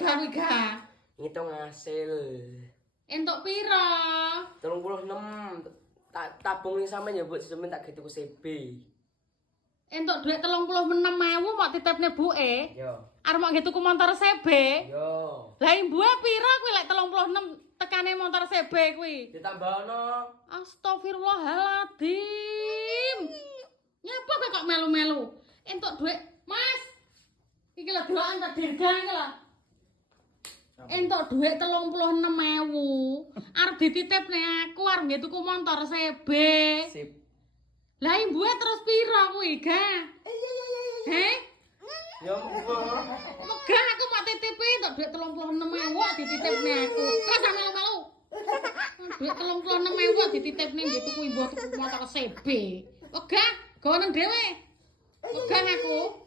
wegah kuwi ga. Ngitung hasil. Entuk pira? 36. Tak tabung ning sampean ya mbok semen tak gitu CB. Entuk dhuwit 36.000 mok titipne buke. Yo. Arep mok nggih tuku motor CB. Yo. Lah imbuhe pira kuwi lek 36 tekane motor CB kuwi? Ditambahno. Astagfirullahaladzim. Nyapa kok melu-melu? Entuk dhuwit, Mas. Iki lho delokan tak dirgang iki lho. Entuk dhuwit 36.000. Arep dititipne aku arep nggih tuku motor CB. Sip. Lah imbuhe terus pira kuwi, Ga? Heh? Yo mbok. Megah aku mau titipi entuk dhuwit 36.000 dititipne aku. Terus melu-melu. Dhuwit 36.000 dititipne nggih tuku imbuh tuku motor CB. Megah, gowo nang dhewe. Megah aku.